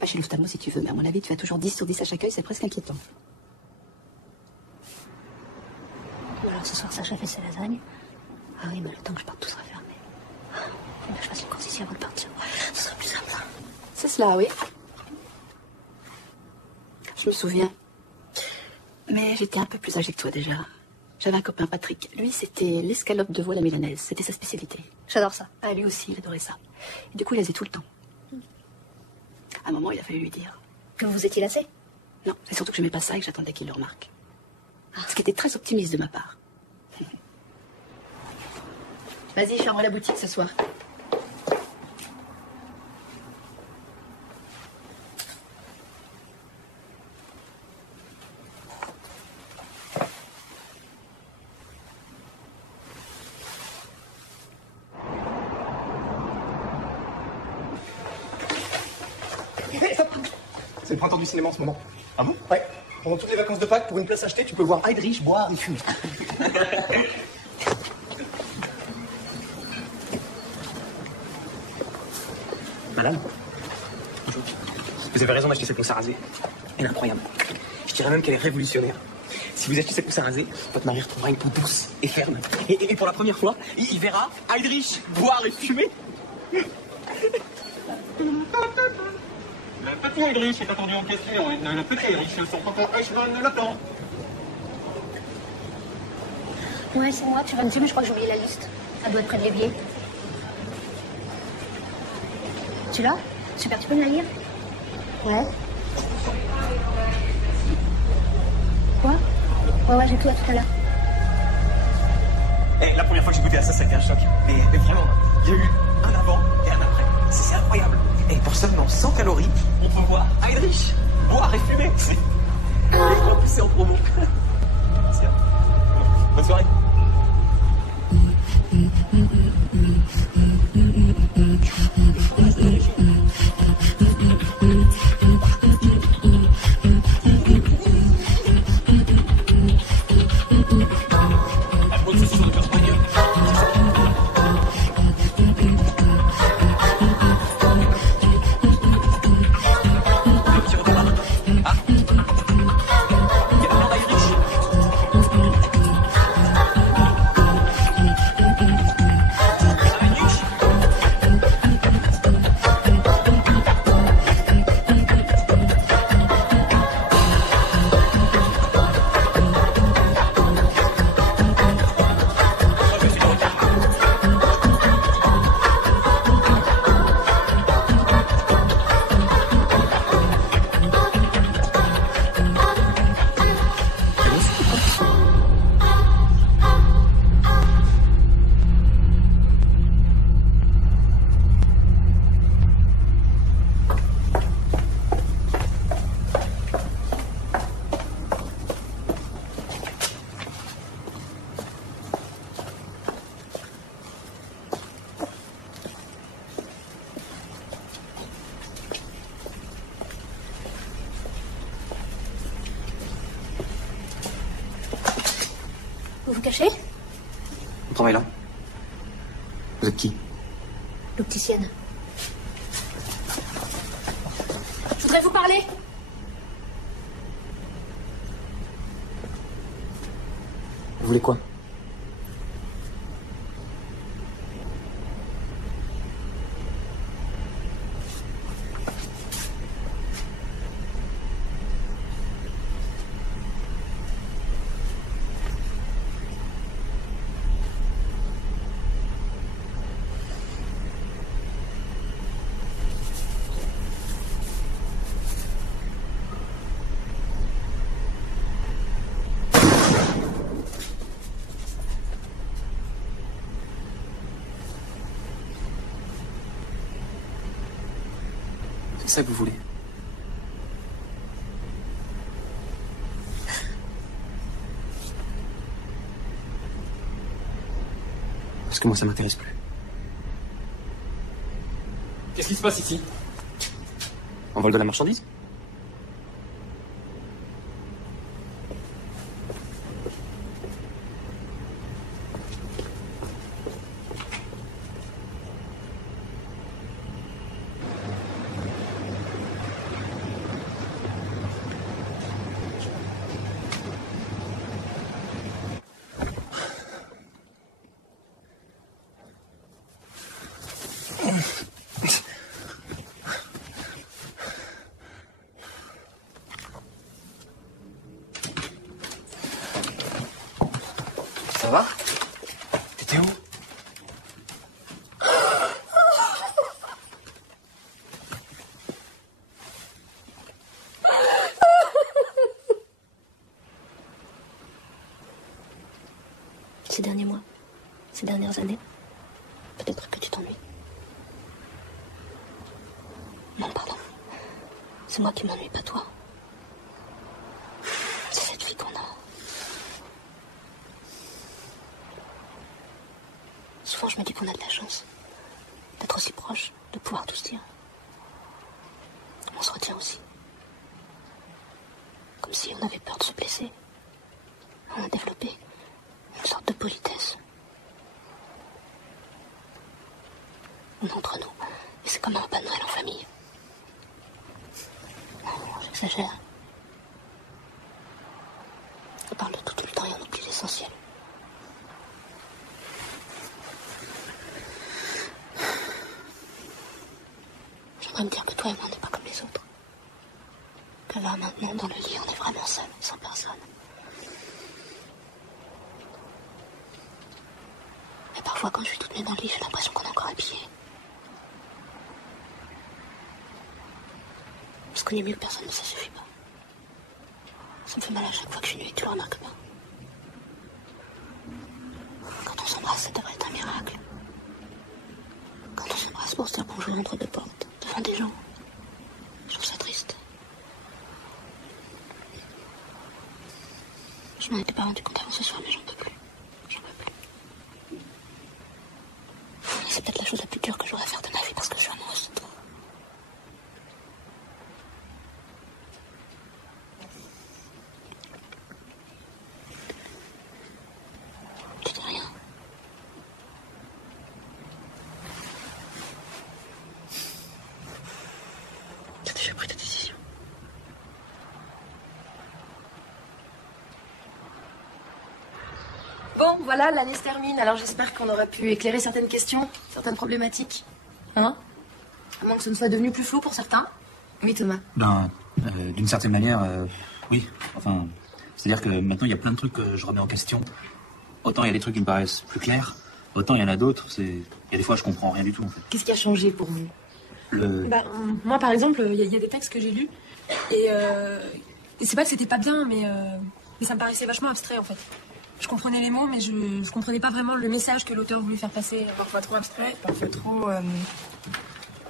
Pas chez l'ophtalmo si tu veux, mais à mon avis, tu fais toujours 10 sur 10 à chaque œil, c'est presque inquiétant. Alors ce soir, Sacha fait ses lasagnes. Ah oui, mais le temps que je parte, tout sera fermé. Faut que je fasse une course ici avant de partir. Ce serait plus simple. C'est cela, oui. Je me souviens. Mais j'étais un peu plus âgée que toi déjà. J'avais un copain, Patrick. Lui, c'était l'escalope de veau à la milanaise. C'était sa spécialité. J'adore ça. Ah, lui aussi, il adorait ça. Et du coup, il la faisait tout le temps. À un moment, il a fallu lui dire. Que vous étiez lassé? Non, c'est surtout que j'aimais pas ça et que j'attendais qu'il le remarque. Ce qui était très optimiste de ma part. Vas-y, ferme la boutique ce soir. C'est le printemps du cinéma en ce moment. Ah bon? Ouais. Pendant toutes les vacances de Pâques, pour une place achetée, tu peux voir Heydrich boire et fumer. Madame, bonjour. Vous avez raison d'acheter cette mousse à raser. Elle est incroyable. Je dirais même qu'elle est révolutionnaire. Si vous achetez cette mousse à raser, votre mari retrouvera une peau douce et ferme. Et pour la première fois, il verra Heydrich boire et fumer. Le petit Heydrich est attendu en question. Le petit Heydrich, son tonton Eichmann l'attend. Ouais, c'est moi, tu vas me dire, mais je crois que j'ai oublié la liste. Ça doit être près de l'évier. Tu l'as? Super, tu peux me la lire? Ouais. Quoi? Ouais, j'ai tout à l'heure. Et la première fois que j'ai goûté à ça, ça a été un choc. Mais vraiment, il y a eu un avant et un après. C'est incroyable. Et pour seulement 100 calories, on peut voir Heydrich boire et fumer. C'est en promo. Bonne soirée. Vous vous cachez? On travaille là. Vous êtes qui? L'opticienne. Je voudrais vous parler. Vous voulez quoi? C'est ça que vous voulez? Parce que moi, ça m'intéresse plus. Qu'est-ce qui se passe ici? On vole de la marchandise? T'es où? Ces derniers mois, ces dernières années, peut-être que tu t'ennuies. Non, pardon. C'est moi qui m'ennuie, pas toi. C'est cette vie qu'on a. Souvent, je me dis qu'on a de la chance d'être aussi proche, de pouvoir tout se dire. On se retient aussi. Comme si on avait peur de se blesser. On a développé une sorte de politesse. On est entre nous. Et c'est comme un repas de Noël en famille. Non, j'exagère. On parle de tout le temps et on oublie l'essentiel. J'aimerais me dire que toi et moi, on n'est pas comme les autres. Que là, maintenant, dans le lit, on est vraiment seul, sans personne. Mais parfois, quand je suis toute nue dans le lit, j'ai l'impression qu'on est encore habillés. Parce qu'on est mieux que personne, mais ça suffit pas. Ça me fait mal à chaque fois que je suis nue et que tu le remarques pas. Quand on s'embrasse, ça devrait être un miracle. Quand on s'embrasse pour se dire bonjour entre deux portes, devant des gens, je trouve ça triste. Je m'en étais pas rendu compte avant ce soir, mais j'en peux plus. J'en peux plus. C'est peut-être la chose la plus dure que j'aurai à faire de ma vie parce que je suis amoureuse de toi. Tu dis rien. T'as déjà pris ta décision. Bon, voilà, l'année se termine, alors j'espère qu'on aura pu éclairer certaines questions, certaines problématiques. Hein? À moins que ce ne soit devenu plus flou pour certains. Oui, Thomas. Ben, d'une certaine manière, oui. Enfin, c'est-à-dire que maintenant, il y a plein de trucs que je remets en question. Autant il y a des trucs qui me paraissent plus clairs, autant il y en a d'autres, il y a des fois, je comprends rien du tout, en fait. Qu'est-ce qui a changé pour vous? Moi, par exemple, il y a des textes que j'ai lus et c'est pas que c'était pas bien, mais ça me paraissait vachement abstrait, en fait. Je comprenais les mots, mais je comprenais pas vraiment le message que l'auteur voulait faire passer. Parfois trop abstrait, parfois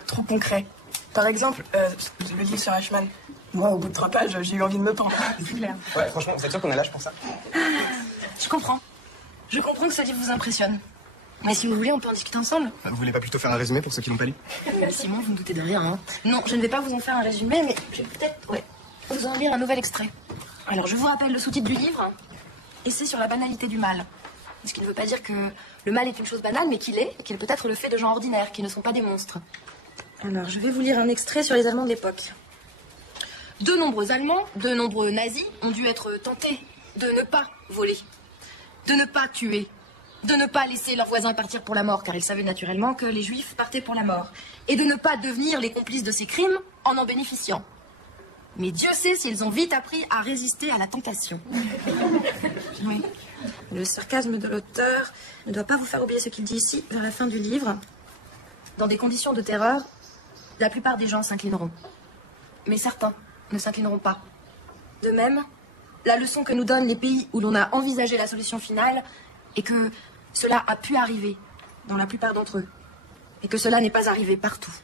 trop concret. Par exemple, le livre sur Eichmann. Moi, au bout de 3 pages, j'ai eu envie de me pendre. C'est clair. Ouais, franchement, vous êtes sûr qu'on a l'âge pour ça? Je comprends. Je comprends que ce livre vous impressionne. Mais si vous voulez, on peut en discuter ensemble. Vous voulez pas plutôt faire un résumé pour ceux qui l'ont pas lu? Simon, vous me doutez de rien, hein. Non, je ne vais pas vous en faire un résumé, mais je vais peut-être, vous en lire un nouvel extrait. Alors, je vous rappelle le sous-titre du livre. Et c'est sur la banalité du mal. Ce qui ne veut pas dire que le mal est une chose banale, mais qu'il peut être le fait de gens ordinaires, qui ne sont pas des monstres. Alors, je vais vous lire un extrait sur les Allemands de l'époque. De nombreux Allemands, de nombreux nazis ont dû être tentés de ne pas voler, de ne pas tuer, de ne pas laisser leurs voisins partir pour la mort, car ils savaient naturellement que les Juifs partaient pour la mort, et de ne pas devenir les complices de ces crimes en bénéficiant. Mais Dieu sait s'ils ont vite appris à résister à la tentation. Oui. Le sarcasme de l'auteur ne doit pas vous faire oublier ce qu'il dit ici, vers la fin du livre. Dans des conditions de terreur, la plupart des gens s'inclineront. Mais certains ne s'inclineront pas. De même, la leçon que nous donnent les pays où l'on a envisagé la solution finale est que cela a pu arriver dans la plupart d'entre eux. Et que cela n'est pas arrivé partout.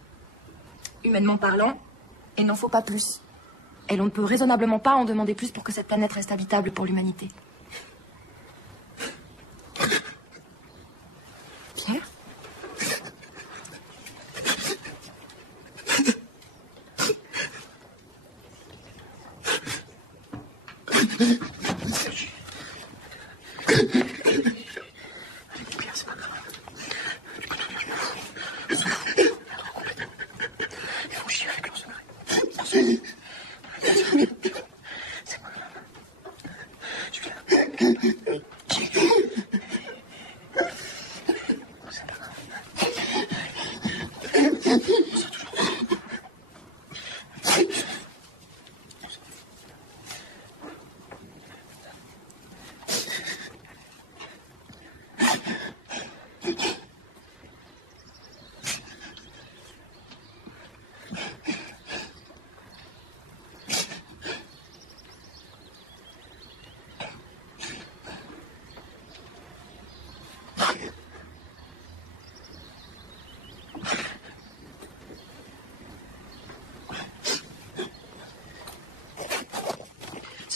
Humainement parlant, il n'en faut pas plus. Et l'on ne peut raisonnablement pas en demander plus pour que cette planète reste habitable pour l'humanité. Pierre ?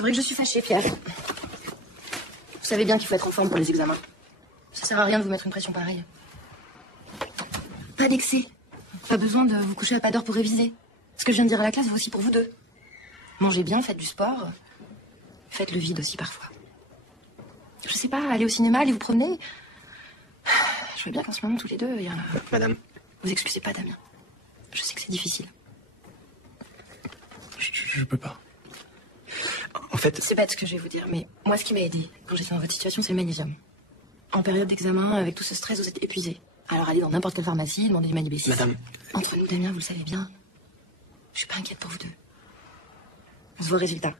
vrai que je suis fâchée, Pierre. Vous savez bien qu'il faut être en forme pour les examens. Ça sert à rien de vous mettre une pression pareille. Pas d'excès. Pas besoin de vous coucher à pas d'heure pour réviser. Ce que je viens de dire à la classe vaut aussi pour vous deux. Mangez bien, faites du sport. Faites le vide aussi parfois. Je sais pas, allez au cinéma, allez vous promener. Je vois bien qu'en ce moment, tous les deux, il y a... Madame. Vous excusez pas, Damien. Je sais que c'est difficile. Je peux pas. En fait... C'est bête ce que je vais vous dire, mais moi, ce qui m'a aidé quand j'étais dans votre situation, c'est le magnésium. En période d'examen, avec tout ce stress, vous êtes épuisé. Alors allez dans n'importe quelle pharmacie, demandez du Manibé 6. Madame... Entre nous, Damien, vous le savez bien. Je suis pas inquiète pour vous deux. On se voit au résultat.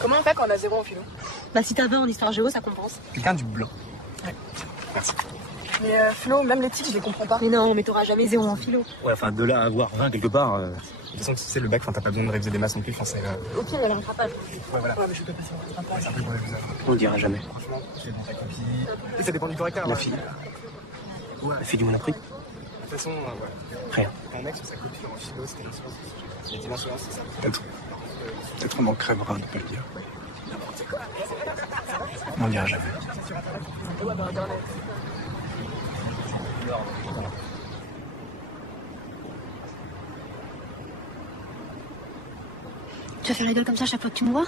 Comment on fait quand on a 0 en philo? Bah si t'as 20 en histoire géo, ça compense. Quelqu'un du blanc. Ouais. Merci. Mais philo, même les titres, je les comprends pas. Mais non, mais t'auras jamais 0 en philo. Ouais, enfin, de là à avoir 20 quelque part... De toute façon, tu sais, le bac, t'as pas besoin de réviser des masses non plus, c'est... Au pire, il y a le rattrapage. Ouais, voilà. Ouais, mais je peux passer un rattrapage. C'est un peu pour les visage. On le dira jamais. Franchement, c'est bon, ta copie. Et ça dépend du correcteur. La fille. Ouais. La fille du monde appris. De toute façon, ouais. Rien. Un mec sur sa copie en philo, c'était une chose. Il était l'insolence, c'est ça. Peut-être on en crèvera de pas le dire. On le dira jamais. Tu vas faire la gueule comme ça chaque fois que tu me vois?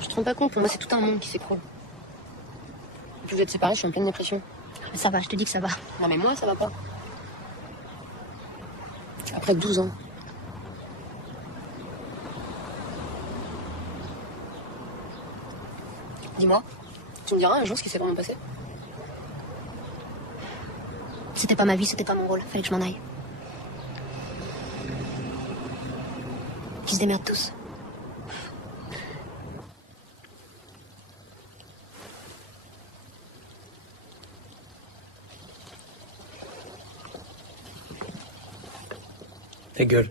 Je te rends pas compte, pour moi, c'est tout un monde qui s'écroule. Et puis vous êtes séparés, je suis en pleine dépression. Mais ça va, je te dis que ça va. Non mais moi, ça va pas. Après 12 ans. Dis-moi, tu me diras un jour ce qui s'est vraiment passé? C'était pas ma vie, c'était pas mon rôle. Fallait que je m'en aille. Qu'ils se démerdent tous. Ta gueule.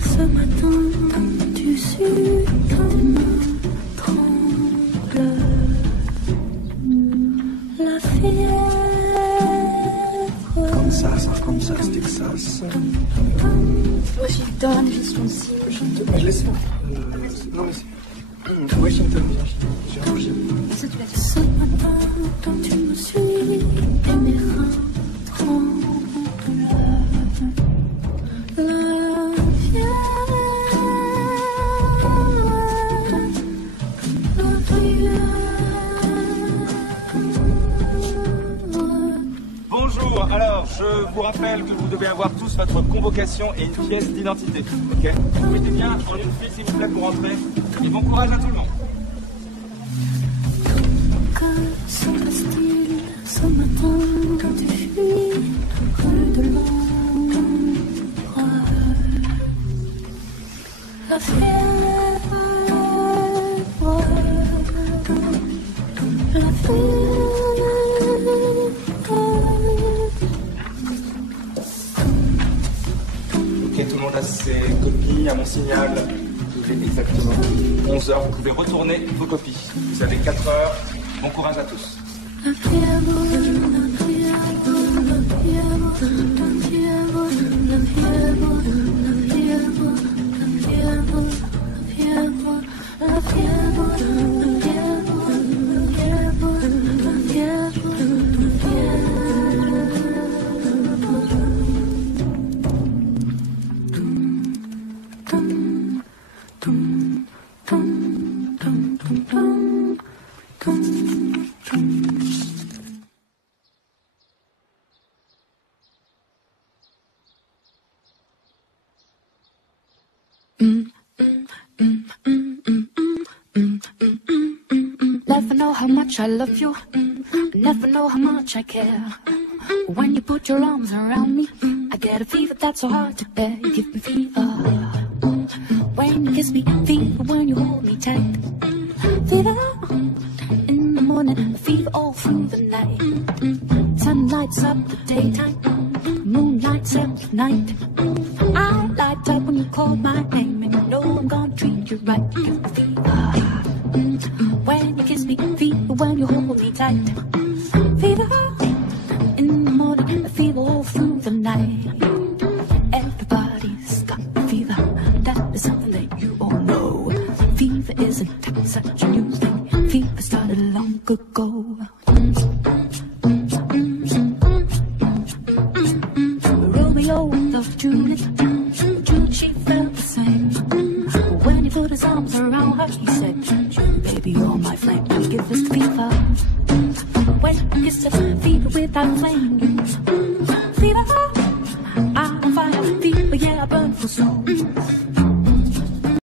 Ce matin, tu suis quand tes mains tremblent. La fièvre. Kansas, Texas. Washington, Wisconsin. Je laisse. Non, mais c'est. Washington, Géorgie. Ça, tu l'as dit. Ce matin, quand tu me suis, et mes reins tremblent. Bonjour, alors je vous rappelle que vous devez avoir tous votre convocation et une pièce d'identité. Ok? Mettez bien en une file s'il vous plaît pour rentrer. Et bon courage à tout le monde. Que se passe-t-il ce matin quand tu fuis rue de l'ombre? La fièvre, la fièvre. Ok, tout le monde a ses copies. À mon signal, il est exactement 11h. Vous pouvez retourner vos copies. Vous avez 4 heures. Bon courage à tous. Never know how much I love you. never know how much I care. When you put your arms around me, I get a fever that's so hard to bear. You give me fever. When you kiss me, fever when you hold me tight. Fever in the morning, fever all through the night. Sun lights up the daytime, moon lights up the night. I light up when you call my name, and you know I'm gonna treat you right. You give me fever. When you kiss me, fever when you hold me tight. Fever in the morning, a fever all through the night. Everybody's got a fever, that is something that you all know. Fever isn't such a new thing, fever started long ago. Romeo loved Juliet, Juliet she felt the same. When he put his arms around her, he said, baby, you're my flame, you give us the fever. When you kiss us, fever without flame. Fever, I'm on fire, fever, yeah, I burn for soul.